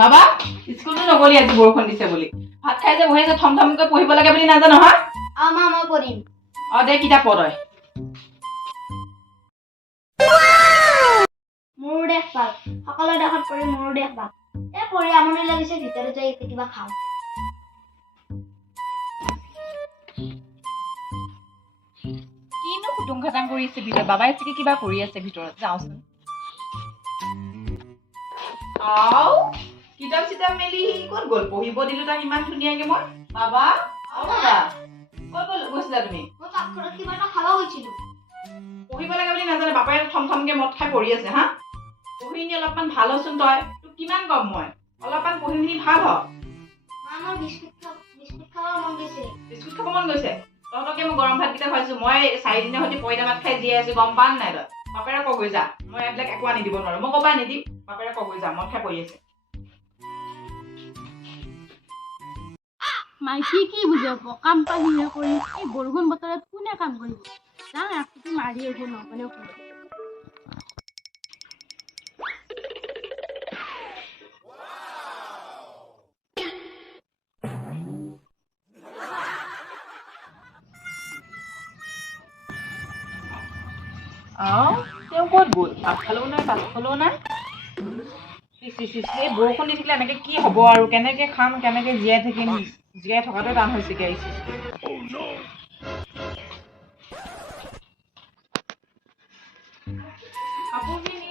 বাবা স্কুলটো নগলি আজি বৰষুণ দিছে বুলি ভাত খাই যে বহি আছে থমথমকৈ পঢ়িব লাগে বুলি নাজানো হা মা মই পঢ়িম দে কিতাপ পঢ় মোৰ দেখ পাল সকলো দেশত পঢ়ি মোৰ দেখ পাল পঢ়ি আমনি লাগিছে ভিতৰত যাই কিবা খাওঁ কিনো খুটুং খাটাং কৰি আছে ভিতৰত বাবাই চাগে কিবা কৰি আছে ভিতৰত যাওঁচোন কিতাপ চিতাপ মেলি ক'ত গ'ল পঢ়িব দিলো তাক ইমান ধুনীয়াকে মই বাবা বাবা ক'ত গৈছিলা তুমি মই পাকঘৰত কিবা এটা খাব গৈছিলো পঢ়িব লাগে বুলি নাজানে বাপাই থমথমকে মদ খাই পঢ়ি আছে হা পঢ়ি নি অলপমান ভাল হচোন তই তোক কিমান কম মই অলপমান পঢ়ি নি ভাল হ মোৰ বিস্কুট খাব মন গৈছে বিস্কুট খাব মন গৈছে তহঁতকে মই গৰম ভাতকেইটা খুৱাইছো মই 4 দিনৰ সৈতে পইতা ভাত খাই জীয়াই আছো গম পান নাই তই বাপেৰে ক গৈ যা মই এইবিলাক একো আনি দিব নোৱাৰো মই ক'বা নিদিম বাপেৰে ক গৈ যা মই খাই পঢ়ি আছে মাইকী কি বুজাব কাম পানীহে কৰি এই বৰষুণ বতৰত কোনে কাম কৰিব যাওঁ একটুকি মাৰি আহিব নগলে তেওঁ ক'ত গ'ল ভাত খালেও নাই ভাত খালেও নাই এই বৰষুণ দি থাকিলে এনেকে কি হ'ব আৰু কেনেকে খাম কেনেকে জীয়াই থাকিম জীয়াই থকাটো টান হৈছেগে কাপোৰখিনি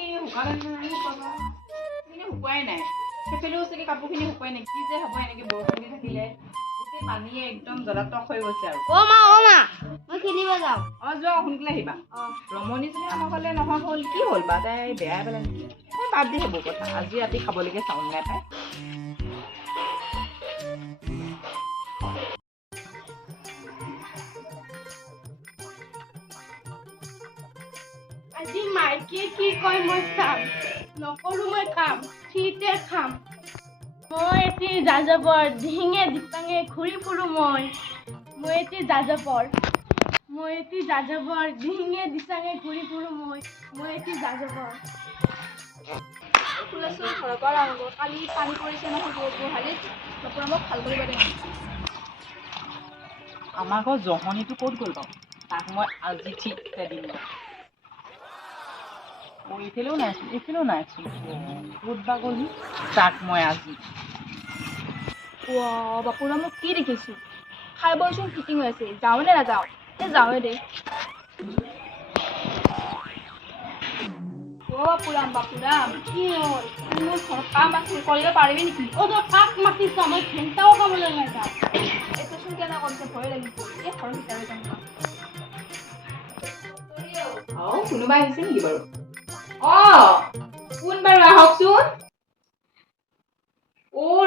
শুকুৱাই নাই সেইফালেও চাগে কাপোৰখিনি শুকুৱাই নাই কি যে হ'ব এনেকে বৰষুণ দি থাকিলে গোটেই পানীয়ে একদম জলাতক হৈ গৈছে আৰু অ মা মই খেলিব যাওঁ যোৱা সোনকালে আহিবা ৰমণীজনী আমাৰ ফালে নহয় হ'ল কি হ'ল বা তাই বেয়া পেলাই নেকি বাদ দি হ'ব কথা আজি ৰাতি খাবলৈকে চাউল নাই পাই আজি মাইকীয়ে কি কয় মই চাম নকৰো মই কাম ফ্ৰীতে খাম মই এটি যাযাবৰ ডিঙে দিপাঙে ঘূৰি ফুৰো মই এটি যাযাবৰ ডিঙে দিচাঙে ঘূৰি ফুৰো মই এটি যাযাবৰ ফুলাচোন ঘৰৰ পৰা আৰম্ভ কালি পানী পৰিছে নহয় গোহালিত নপৰা মোক ভাল কৰিব দে আমাৰ ঘৰ জহনীটো ক'ত গ'ল বাৰু তাক মই আজি ঠিকছে দিম এইফালেও নাইচোন ক'ত বা গ'লি তাক মই আজি বাপুৰা মোক কি দেখিছো খাই বলচোন ফিটিং হৈ আছে যাওঁ নে নাযাওঁ যাওঁৱে দে বাপুৰাম কি হ'ল মোৰ ঘৰত কাম আছে কৰিব পাৰিবি নেকি কাক মাতিছ মই ঘণ্টাও কামলৈ নাযাওঁ এইটোচোন কেনে কৰিছে ভয় লাগিছে এই ঘৰৰ ভিতৰত যাম কোনোবা আহিছে নেকি বাৰু কোন বাৰু আহকচোন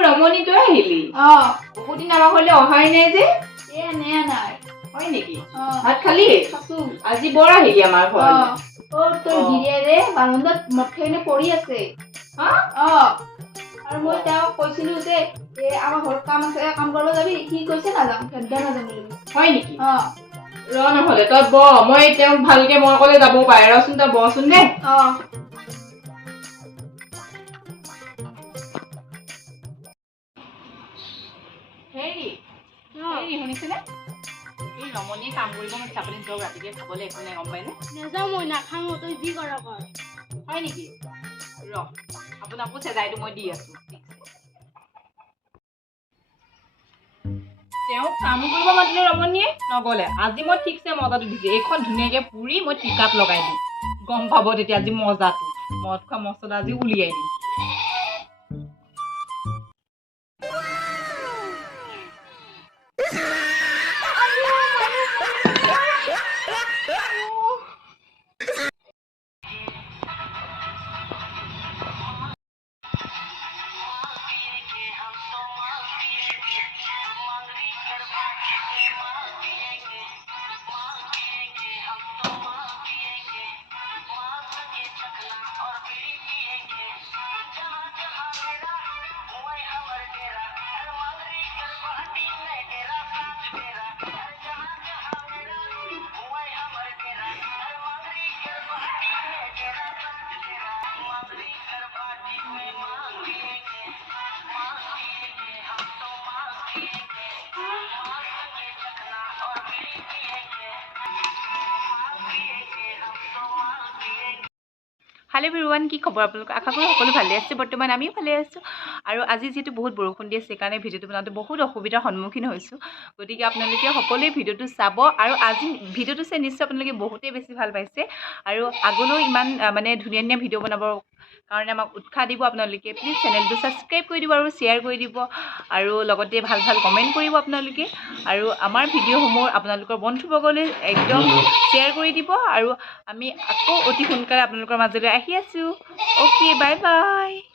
ৰমণী তই আহিলি বহুত দিন আমাৰ ঘৰলৈ অহাই নাই যে নেয়া নাই হয় নেকি ভাত খালি আজি বৰ আহিলি আমাৰ ঘৰলৈ তোৰ গিৰিয়েৰে বাৰান্দাত মদ খাই কিনে পৰি আছে আৰু মই তেওঁক কৈছিলো যে আমাৰ ঘৰত কাম আছে কাম কৰিব যাবি সি কৈছে নাযাম বুলি হয় নেকি ৰ নহ'লে তই ব মই তেওঁক ভালকে মই ক'লে যাব পাৰে ৰচোন তই বচোন দে হেৰি শুনিছেনে এই ৰমণীয়ে কাম কৰিব মই আপুনি যাওক ৰাতিকে খাবলৈ একো নাই গম পাইনে নাযাওঁ মই নাখাওঁ তই যি কৰ হয় নেকি আপোনাকো চেজাইটো মই দি আছো তেওঁক কাম কৰিব মাতিলে ৰমণীয়ে নগ'লে আজি মই ঠিকছে মজাটো দিছো এইখন ধুনীয়াকে পুৰি মই টিকাত লগাই দিম গম পাব তেতিয়া আজি মজাটো মদ খোৱা মছলা আজি উলিয়াই দিম হেল্ল' এভৰিৱান, কি খবৰ আপোনালোক? আশা কৰোঁ সকলো ভালে আছে। বৰ্তমান আমিও ভালে আছোঁ। আৰু আজি যিহেতু বহুত বৰষুণ দি আছে, সেইকাৰণে ভিডিঅ'টো বনাওঁতে বহুত অসুবিধাৰ সন্মুখীন হৈছোঁ। গতিকে আপোনালোকে সকলোৱে ভিডিঅ'টো চাব আৰু আজি ভিডিঅ'টো চাই নিশ্চয় আপোনালোকে বহুতেই বেছি ভাল পাইছে। আৰু আগলৈও ইমান মানে ধুনীয়া ধুনীয়া ভিডিঅ' বনাবৰ কাৰণে আমাক উৎসাহ দিব আপোনালোকে। প্লিজ চেনেলটো ছাবস্ক্ৰাইব কৰি দিব আৰু শ্বেয়াৰ কৰি দিব আৰু লগতে ভাল ভাল কমেণ্ট কৰিব আপোনালোকে। আৰু আমাৰ ভিডিঅ'সমূহ আপোনালোকৰ বন্ধুবৰ্গলৈ একদম শ্বেয়াৰ কৰি দিব। আৰু আমি আকৌ অতি সোনকালে আপোনালোকৰ মাজলৈ আহি আছোঁ। Okay, bye bye.